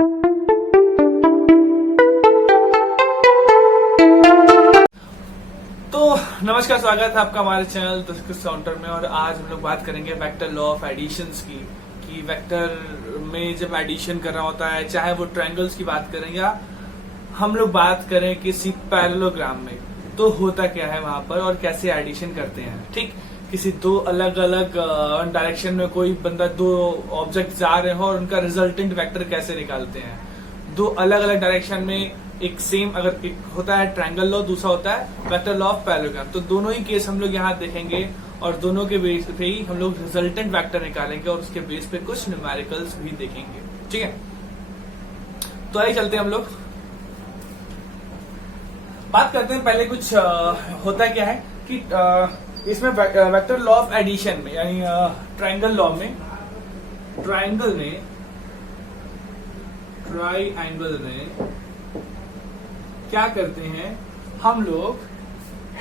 तो नमस्कार, स्वागत है आपका हमारे चैनल काउंटर में। और आज हम लोग बात करेंगे वेक्टर लॉ ऑफ एडिशंस की, कि वेक्टर में जब एडिशन करना होता है, चाहे वो ट्रायंगल्स की बात करें या हम लोग बात करें किसी पैरेललोग्राम में, तो होता क्या है वहां पर और कैसे एडिशन करते हैं। ठीक, किसी दो अलग अलग डायरेक्शन में कोई बंदा दो ऑब्जेक्ट जा रहे हो और उनका रिजल्टेंट वेक्टर कैसे निकालते हैं। दो अलग अलग डायरेक्शन में एक सेम, अगर एक होता है ट्रायंगल लॉ, दूसरा होता है वेक्टर लॉ ऑफ पैरेललोग्राम, तो दोनों ही केस हम लोग यहाँ देखेंगे और दोनों के बेस पे ही हम लोग रिजल्टेंट वेक्टर निकालेंगे और उसके बेस पे कुछ न्यूमेरिकल्स भी देखेंगे। ठीक है, तो आइए चलते हैं हम लोग बात करते हैं। पहले कुछ होता क्या है कि इसमें वेक्टर लॉ ऑफ एडिशन में, यानी ट्रायंगल लॉ में, ट्रायंगल में क्या करते हैं हम लोग,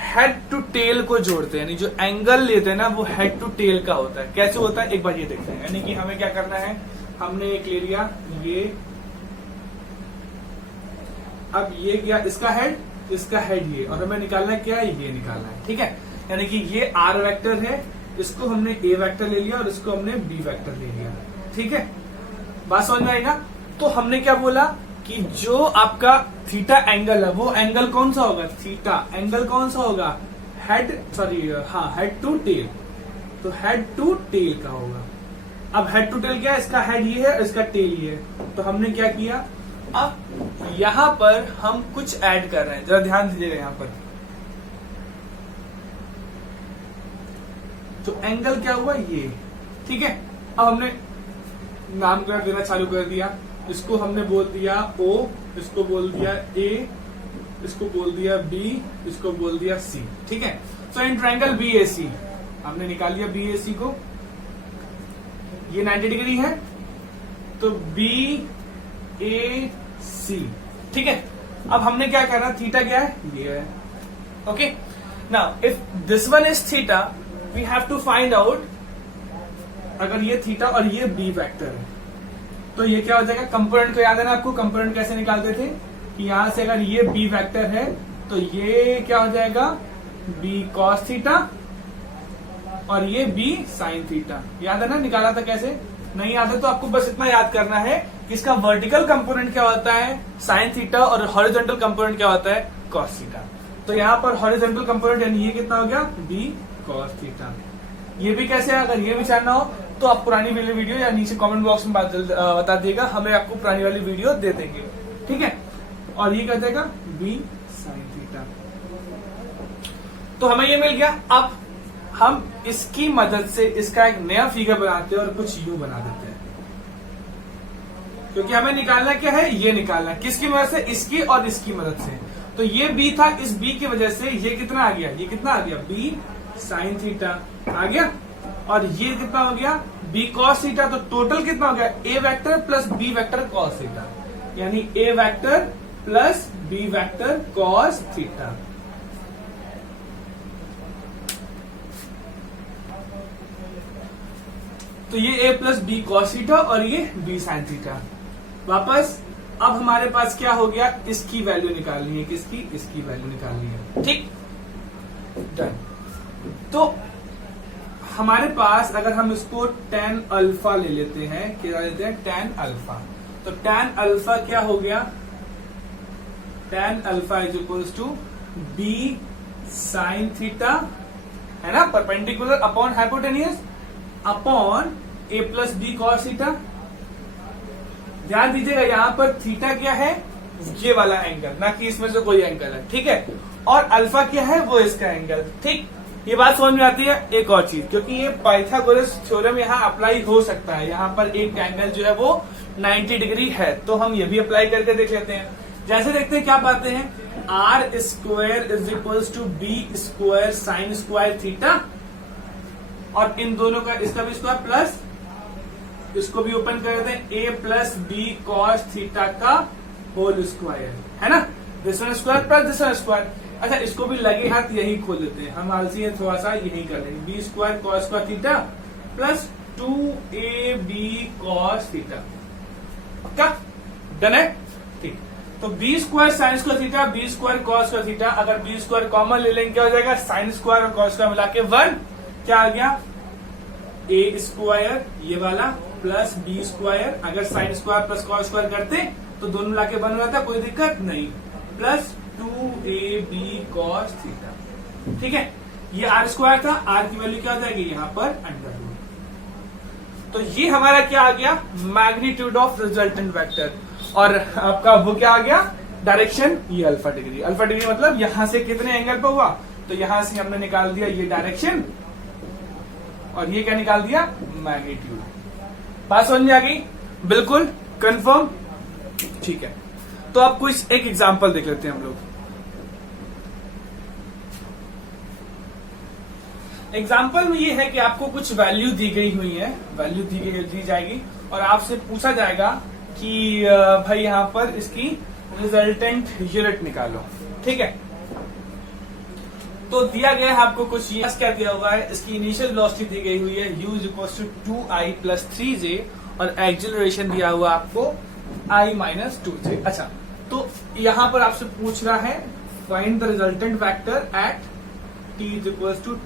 हेड टू टेल को जोड़ते हैं, यानी जो एंगल लेते हैं ना वो हेड टू टेल का होता है। कैसे होता है एक बार ये देखते हैं। यानी कि हमें क्या करना है, हमने एक ले लिया ये, अब ये क्या, इसका हेड ये, और हमें निकालना क्या है, ये निकालना है। ठीक है, यानी कि ये आर वेक्टर है, इसको हमने ए वेक्टर ले लिया और इसको हमने बी वेक्टर ले लिया। ठीक है, बात समझ में आएगा। तो हमने क्या बोला कि जो आपका थीटा एंगल है वो एंगल कौन सा होगा, थीटा एंगल कौन सा होगा, हेड टू टेल, तो हेड टू टेल का होगा। अब हेड टू टेल क्या है, इसका हेड ये है, इसका टेल ये है। तो हमने क्या किया, अब यहां पर हम कुछ ऐड कर रहे हैं, जरा ध्यान दीजिएगा यहां पर। तो एंगल क्या हुआ, ये। ठीक है, अब हमने नामकरण देना चालू कर दिया। इसको हमने बोल दिया O, इसको बोल दिया A, इसको बोल दिया B, इसको बोल दिया C। ठीक है, सो इन ट्रायंगल BAC हमने निकाल लिया BAC को, ये 90 डिग्री है, तो BAC। ठीक है, अब हमने क्या करना, थीटा क्या है, ये है। Okay, now if this one is theta, we have to find out, अगर ये थीटा और ये B वेक्टर है तो ये क्या हो जाएगा, कंपोनेंट को याद है ना आपको, कंपोनेंट कैसे निकालते थे कि यहां से अगर ये B वेक्टर है तो ये क्या हो जाएगा, B cos थीटा और ये B sin थीटा। याद है ना, निकाला था कैसे, नहीं याद है तो आपको बस इतना याद करना है कि इसका वर्टिकल कंपोनेंट क्या होता है, sin थीटा, और हॉरिजॉन्टल कंपोनेंट क्या होता है, cos थीटा। तो यहाँ पर हॉरिजॉन्टल कंपोनेंट यानी ये कितना हो गया, B cos थीटा। ये भी कैसे है, अगर ये भी जानना हो तो आप पुरानी वाली वीडियो या नीचे कमेंट बॉक्स में बता दिएगा, हमें आपको पुरानी वाली वीडियो दे देंगे। ठीक है, और ये क्या देगा, B sin थीटा। तो हमें ये मिल गया। अब हम इसकी मदद से इसका एक नया फिगर बनाते हैं और कुछ यूं बना देते हैं, क्योंकि हमें निकालना क्या है, ये निकालना है। किसकी मदद से, इसकी और इसकी मदद से। तो ये B था, इस B की वजह से ये कितना आ गया, ये कितना आ गया, B sin थीटा आ गया, और ये कितना हो गया, B cos थीटा। तो टोटल कितना हो गया, A vector plus B vector cos theta, यानी A vector plus B vector cos theta. तो ये A plus B cos theta और ये B sin थीटा। वापस अब हमारे पास क्या हो गया, इसकी वैल्यू निकालनी है, किसकी, इसकी वैल्यू निकालनी है। ठीक, डन। तो हमारे पास अगर हम इसको tan अल्फा ले लेते हैं, क्या लेते हैं, tan अल्फा। तो tan अल्फा क्या हो गया, tan alpha is equals to B sin theta, है ना, perpendicular upon hypotenuse upon A plus B cos theta. ध्यान दीजिएगा यहाँ पर थीटा क्या है, ये वाला एंगल, ना कि इसमें से कोई एंगल है। ठीक है, और अल्फा क्या है, वो इसका एंगल। ठीक, ये बात समझ में आती है। एक और चीज, क्योंकि ये पाइथागोरस थ्योरम यहाँ अप्लाई हो सकता है, यहाँ पर एक एंगल जो है वो 90 डिग्री है, तो हम ये भी अप्लाई करके देख लेते हैं। जैसे देखते हैं क्या पाते हैं, R square is equals to B square sine square theta, और इन दोनों का, इसका भी स्क्वायर प्लस इसको भी ओपन कर देते हैं, A plus B cos theta का होल स्क्वायर, है ना, this one square plus this one square. अच्छा, इसको भी लगे हाथ यही खोल देते हैं, हम आलसी है थोड़ा सा, यही कर लेंगे, B square cos square theta plus 2AB cos theta. पक्का, डन है? ठीक। तो B square sine square theta, B square cos square theta, अगर बी स्क्वायर कॉमन ले लेंगे क्या हो जाएगा? साइन स्क्वायर और कॉस स्क्वायर मिला के 1 क्या आ गया? ए स्क्वायर ये वाला प्लस बी स्क्वायर, अगर sine square plus cos square करते तो दोनों मिला के 1 हो जाता, कोई दिक्कत नहीं, प्लस 2ab cos थीटा। ठीक है, ये आर स्क्वायर था, आर की वैल्यू क्या हो जाएगी यहाँ पर अंडर रूट। तो ये हमारा क्या आ गया? Magnitude of resultant vector. और आपका वो क्या आ गया? डायरेक्शन, ये अल्फा डिग्री। अल्फा डिग्री मतलब यहां से कितने एंगल पे हुआ, तो यहां से हमने निकाल दिया ये डायरेक्शन और ये क्या निकाल दिया? मैग्नीट्यूड। बात समझ में आ गई? बिल्कुल कंफर्म? ठीक है, तो अब कुछ एक एग्जांपल देख लेते हैं हम लोग। एग्जाम्पल में ये है कि आपको कुछ वैल्यू दी गई हुई है, वैल्यू दी जाएगी और आपसे पूछा जाएगा कि भाई यहां पर इसकी रिजल्टेंट यूनिट निकालो। ठीक है, तो दिया गया है आपको कुछ, ये क्या दिया हुआ है? इसकी इनिशियल वेलोसिटी दी गई हुई है u = 2i + 3j और एक्सेलरेशन दिया हुआ आपको i - 2j। अच्छा, तो यहां पर आपसे पूछ रहा है find the resultant vector eight t =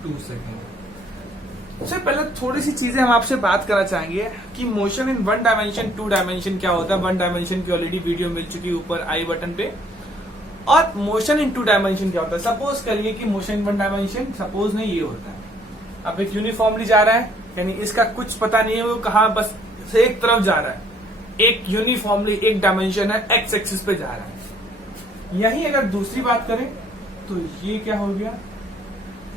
2 second. सबसे पहले थोड़ी सी चीजें हम आपसे बात करना चाहेंगे कि मोशन इन 1 डायमेंशन 2 डायमेंशन क्या होता है। 1 डायमेंशन की ऑलरेडी वीडियो मिल चुकी है ऊपर आई बटन पे। और मोशन इन 2 डायमेंशन क्या होता है? सपोज करिए कि मोशन इन 1 डायमेंशन सपोज नहीं ये होता है, अब एक यूनिफॉर्मली जा रहा है, यानी इसका कुछ पता नहीं है वो कहा, बस एक तरफ जा रहा है, एक यूनिफॉर्मली एक डायमेंशन है, एक्स एक्सिस पे जा रहा है। यही अगर दूसरी बात करें तो ये क्या हो गया?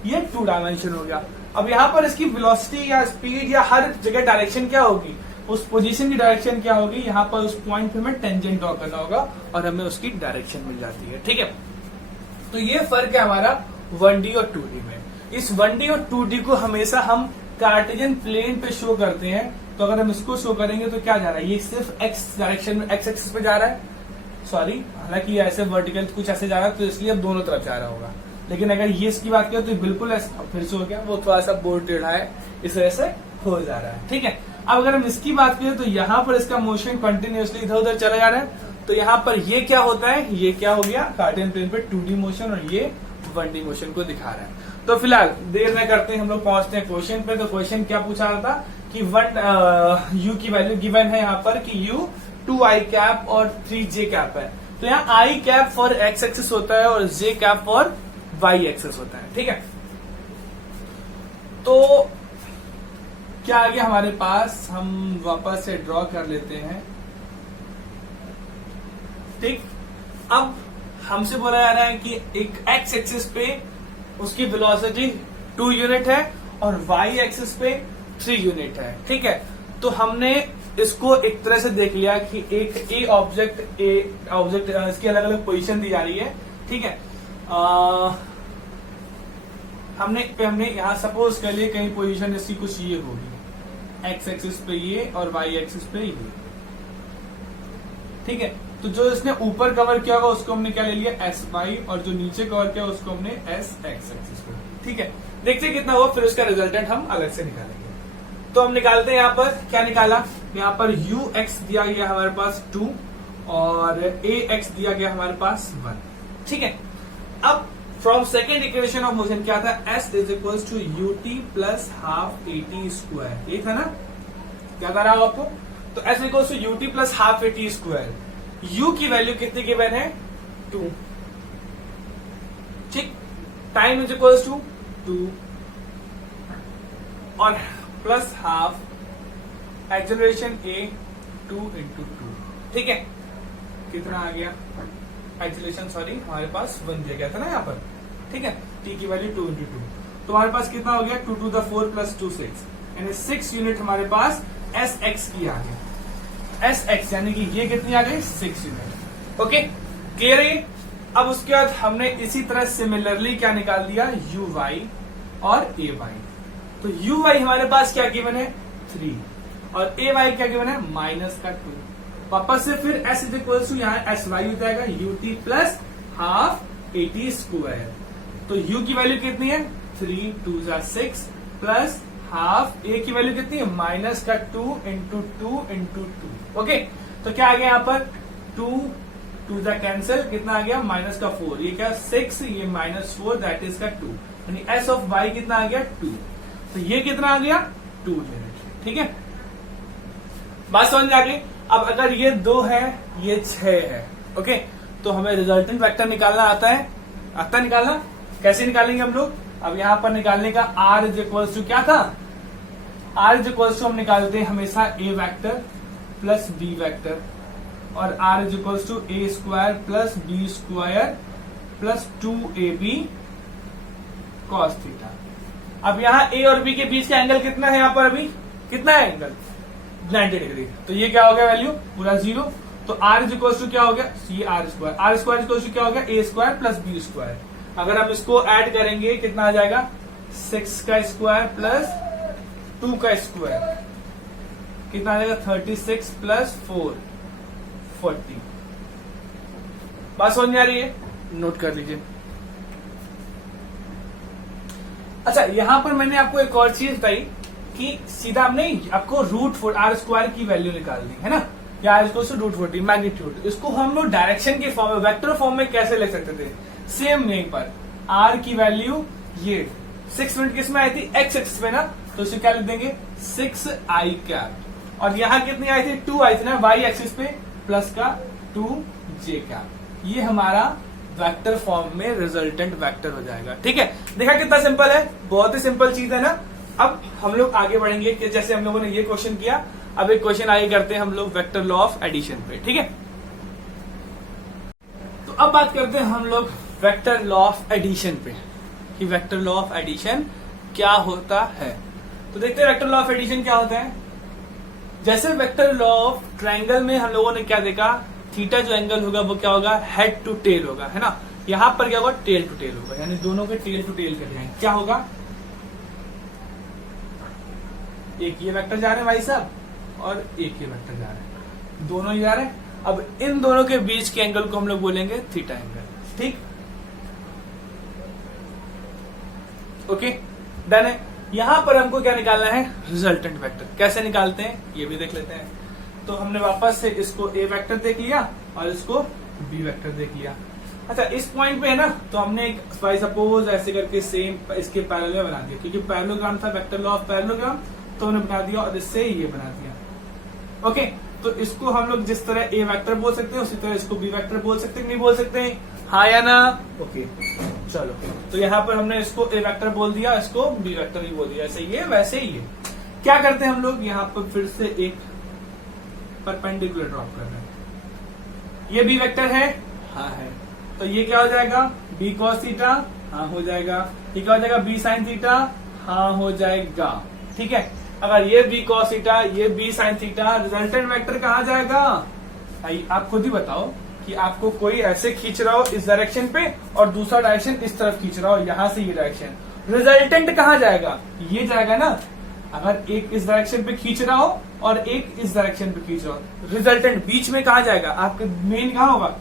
ये 2 डायमेंशन हो गया। अब यहाँ पर इसकी वेलोसिटी या स्पीड या हर जगह डायरेक्शन क्या होगी? उस पोजीशन की डायरेक्शन क्या होगी? यहाँ पर उस पॉइंट पे हमें टेंजेंट ड्रॉ करना होगा और हमें उसकी डायरेक्शन मिल जाती है। ठीक है, तो ये फर्क है हमारा 1D और 2D में। इस 1D और 2D को हमेशा हम कार्टेशियन प्लेन पे शो करते हैं, तो अगर हम इसको शो करेंगे तो क्या जा रहा है? ये सिर्फ एक्स डायरेक्शन में, एक्स एक्सिस पे जा रहा है, सॉरी, हालांकि ऐसे वर्टिकल कुछ ऐसे जा रहा है तो इसलिए अब दोनों तरफ जा रहा होगा। लेकिन अगर ये इसकी बात करें तो बिल्कुल ऐसा, फिर से हो गया, वो थोड़ा सा बोर्ड टेढ़ा है, इस वजह से हो जा रहा है। ठीक है, अब अगर हम इसकी बात करें तो यहाँ पर इसका मोशन कंटिन्यूअसली इधर उधर चला जा रहा है, तो यहाँ पर ये क्या होता है? ये क्या हो गया? कार्टेशियन प्लेन पे 2D मोशन और ये 1D मोशन को दिखा रहा है। तो फिलहाल देर न करते हैं, हम लोग पहुंचते हैं क्वेश्चन पे। तो क्वेश्चन क्या पूछा रहा था कि u की वैल्यू गिवन है यहाँ पर कि u 2i कैप और 3j कैप है। तो यहाँ i cap for X axis होता है और j cap for Y axis होता है। ठीक है, तो क्या आ गया हमारे पास? हम वापस से ड्रॉ कर लेते हैं। ठीक, अब हमसे बोला जा रहा है कि एक एक्स एक्सिस पे उसकी वेलोसिटी 2 यूनिट है और वाई एक्सिस पे 3 यूनिट है। ठीक है, तो हमने इसको एक तरह से देख लिया कि एक ऑब्जेक्ट इसकी अलग अलग पोजीशन दी जा रही है। ठीक है, हमने यहाँ सपोज कर लिए कहीं पोजीशन इसकी कुछ ये होगी, एक्स एक्सिस पे ये और वाई एक्सिस पे ये। ठीक है, तो जो इसने ऊपर कवर किया होगा उसको हमने क्या ले लिया? एस वाई, और जो नीचे कवर किया उसको हमने एस एक्स एक्सिस पे। ठीक है, देखते कितना हुआ, फिर उसका रिजल्टेंट हम अलग से निकालेंगे। तो हम निकालते हैं, यहाँ पर क्या निकाला? यहाँ पर यू एक्स दिया गया हमारे पास 2 और ए एक्स दिया गया हमारे पास 1। ठीक है, अब from second equation of motion क्या था? s = ut + ½ at²। ये था ना, क्या था रहा आपको? तो s = ut + ½ at²। u की वैल्यू कितनी गिवन है? 2। ठीक, टाइम = 2 और प्लस हाफ, एक्सेलरेशन a 2 × 2। ठीक है, कितना आ गया? एक्सेलरेशन सॉरी हमारे पास 1 दिया गया था ना यहाँ पर। ठीक है, t की वैल्यू 2 × 2, तो हमारे पास कितना हो गया? 2 to the 4 + 2 6, यानी 6 यूनिट हमारे पास एस एक्स की आ गई। एस एक्स यानी कि ये कितनी आ गई? 6 यूनिट। ओके, क्लियर है? अब उसके बाद हमने इसी तरह सिमिलरली क्या निकाल दिया? यू वाई और ए वाई। तो यू वाई हमारे पास क्या गिवन है? 3 और ए वाई क्या गिवन है? -2। वापस से फिर s = यहाँ एस वाई हो जाएगा ut + ½ at²। तो u की वैल्यू कितनी है? 3 2 6 प्लस हाफ, a की वैल्यू कितनी है? -2 × 2 × 2। ओके, तो क्या आ गया यहाँ पर? टू द कैंसिल, कितना आ गया माइनस का 4, ये क्या 6, ये -4 दैट इज का 2, यानी s ऑफ y कितना आ गया 2, तो ये कितना आ गया 2 यूनिट। ठीक है, बात समझ आ गई। अब अगर ये 2 है ये 6 है, ओके, तो हमें रिजल्टेंट वेक्टर निकालना आता है, निकालना कैसे निकालेंगे हम लोग। अब यहां पर निकालने का r इज इक्वल्स टू क्या था, r इज इक्वल्स टू हम निकालते हैं हमेशा a vector plus b vector, और r is equals to a square plus b square plus 2ab cos theta. अब यहाँ a और b के बीच का एंगल कितना है, यहाँ पर अभी कितना है एंगल 90 डिग्री, तो ये क्या हो गया वैल्यू पूरा 0, तो r इज इक्वल्स टू क्या हो गया, ये r स्क्वायर इक्वल्स टू क्या हो गया a square plus b square. अगर हम इसको ऐड करेंगे कितना आ जाएगा 6 का स्क्वायर प्लस 2 का स्क्वायर, कितना आ जाएगा 36 प्लस 4 40। बात समझ में आ रही है, नोट कर लीजिए। अच्छा, यहां पर मैंने आपको एक और चीज बताई कि सीधा हमने आपको √4 r स्क्वायर की वैल्यू निकालनी है ना, या √40 मैग्नीट्यूड, इसको हम लोग डायरेक्शन के फॉर्म में वेक्टर फॉर्म में कैसे लिख सकते थे, सेम यहीं पर r की वैल्यू ये 6 मिनट किस में आई थी, x एक्सिस में ना, तो इसे क्या लिख देंगे 6i कैप, और यहाँ कितनी आई थी 2 आई थी ना y एक्सिस पे, प्लस का 2j कैप, ये हमारा वेक्टर फॉर्म में रिजल्टेंट वेक्टर हो जाएगा। ठीक है, देखा कितना सिंपल है, बहुत ही सिंपल चीज है ना। अब हम लोग आगे बढ़ेंगे कि जैसे हम लोगों ने ये क्वेश्चन किया, अब एक क्वेश्चन आगे करते हैं हम लोग वेक्टर लॉ ऑफ एडिशन पे। ठीक है, तो अब बात करते हैं हम लोग वेक्टर लॉ ऑफ एडिशन पे कि वेक्टर लॉ ऑफ एडिशन क्या होता है। तो देखते हैं वेक्टर लॉ ऑफ एडिशन क्या होता है। जैसे वेक्टर लॉ ऑफ ट्रायंगल में हम लोगों ने क्या देखा, थीटा जो एंगल होगा वो क्या होगा हेड टू टेल होगा, है ना, यहां पर क्या होगा टेल टू टेल होगा, यानी दोनों के टेल टू टेल कर जाएंगे, क्या होगा एक ये वेक्टर जा रहे हैं भाई साहब और एक ये वेक्टर जा रहे हैं, दोनों ही जा रहे हैं। अब इन दोनों के बीच के एंगल को हम लोग बोलेंगे थीटा एंगल। ठीक, ओके, डन है। यहां पर हमको क्या निकालना है रिजल्टेंट वेक्टर, कैसे निकालते हैं ये भी देख लेते हैं। तो हमने वापस से इसको ए वेक्टर देख लिया और इसको बी वेक्टर देख लिया। अच्छा, इस पॉइंट पे है ना, तो हमने एक बाय सपोज ऐसे करके सेम इसके पैरेलल बना दिया, क्योंकि पैरेललोग्राम था वेक्टर लॉ ऑफ पैरेललोग्राम, तो हमने बना दिया और इससे ये बना दिया। ओके, तो इसको हम लोग जिस तरह ए वेक्टर बोल सकते हैं उसी तरह इसको बी वेक्टर बोल सकते हैं, नहीं बोल सकते हैं, हाँ या ना। ओके, चलो, तो यहाँ पर हमने इसको ए वेक्टर बोल दिया, इसको बी वेक्टर भी बोल दिया, ऐसे ये वैसे ये। क्या करते हैं हम लोग यहाँ पर फिर से एक परपेंडिकुलर ड्रॉप कर रहे हैं, ये बी वेक्टर है, हाँ है, तो ये क्या हो जाएगा बी कॉस थीटा, हाँ हो जाएगा, ये क्या हो जाएगा बी साइन थीटा, हाँ हो जाएगा। ठीक है, अगर ये बी कॉस थीटा ये B sine theta, resultant vector कहाँ जाएगा, आप खुद ही बताओ कि आपको कोई ऐसे खींच रहा हो इस डायरेक्शन पे और दूसरा डायरेक्शन इस तरफ खींच रहा हो, यहां से ये डायरेक्शन, रिजल्टेंट कहाँ जाएगा, ये जाएगा ना। अगर एक इस डायरेक्शन पे खींच रहा हो और एक इस डायरेक्शन पे खींच रहा हो, रिजल्टेंट बीच में कहाँ जाएगा, आपके मेन कहाँ होगा,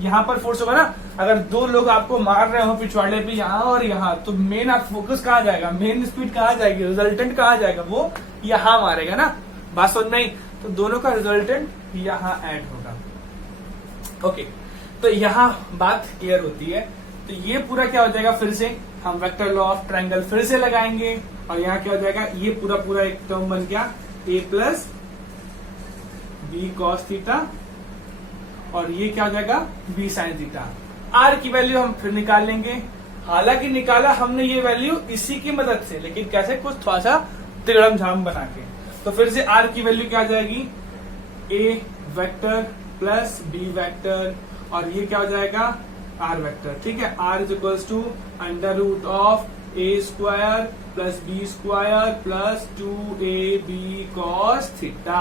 यहाँ पर फोर्स होगा ना। अगर दो लोग आपको मार रहे हो पिछवाड़े पे यहाँ और यहाँ, तो मेन आप फोकस कहाँ जाएगा, मेन स्पीड कहाँ जाएगी, रिजल्टेंट कहाँ जाएगा, वो यहाँ मारेगा ना। बात समझ में आई, तो दोनों का रिजल्टेंट यहाँ ऐड होगा। ओके, तो यहाँ बात क्लियर होती है। तो ये पूरा क्या हो जाएगा, फिर से हम वेक्टर लॉ ऑफ ट्रायंगल फिर से लगाएंगे और यहाँ क्या हो जाएगा, ये पूरा पूरा एक टर्म बन गया a plus B cos theta और ये क्या हो जाएगा बी साइन थीटा। r की वैल्यू हम फिर निकाल लेंगे, हालांकि निकाला हमने ये वैल्यू इसी की मदद से, लेकिन कैसे, कुछ थोड़ा सा तिगड़म झाम बना के। तो फिर से r की वैल्यू क्या आ जाएगी a vector plus B vector और ये क्या हो जाएगा r वेक्टर। ठीक है, r is equals to under root of a square plus B square plus 2ab cos theta.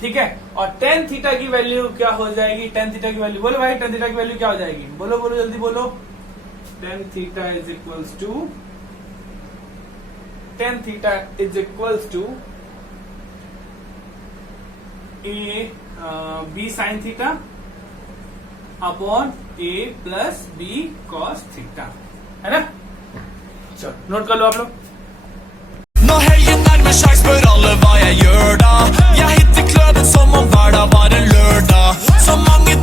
ठीक है, और tan थीटा की वैल्यू क्या हो जाएगी, tan थीटा की वैल्यू बोलो भाई, tan थीटा की वैल्यू क्या हो जाएगी, बोलो बोलो जल्दी बोलो। tan theta is equals to a b sine theta upon a plus b cos theta, है ना। चलो नोट कर लो आप लोग। Nå helgen nærmer seg, spør alle hva jeg gjør da. Jeg hitter kløden som om hverdag var en lørdag. Så mange